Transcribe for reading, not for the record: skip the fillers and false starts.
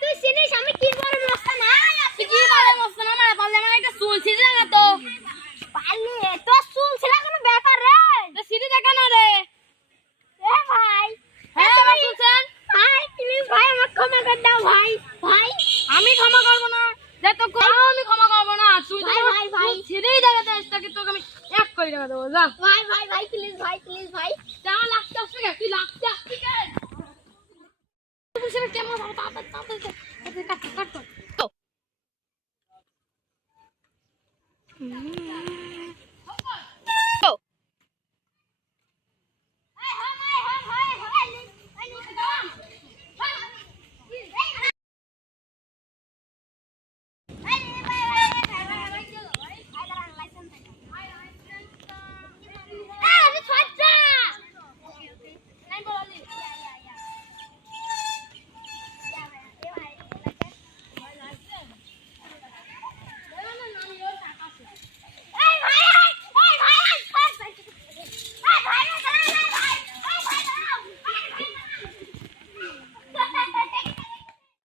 তুই চিনিস আমি কি বড় মস্ত না তুই কি বলে মস্ত না মারা পারলে আমার একটা চুল ছিঁড়ে না তো পারলি তোর চুল ছিলা কোনো ব্যাপার রে তো ছিঁড়ে দেখা না রে এ ভাই হ্যাঁ আমার চুলছেন ভাই প্লিজ ভাই আমাকে ক্ষমা করে দাও ভাই ভাই আমি ক্ষমা করবো না যে তো করো আমি ক্ষমা করবো না তুই ভাই, ভাই, ভাই। ছিঁড়েই দেখাতে আসতে তোকে আমি 1 কোটি টাকা দেবো যা ভাই ভাই ভাই প্লিজ ভাই যা লাগতে আসবে কে তুই লাগতে আসবি কে তুই সেটা কেমন হবে তাড়াতাড়ি কাট হুম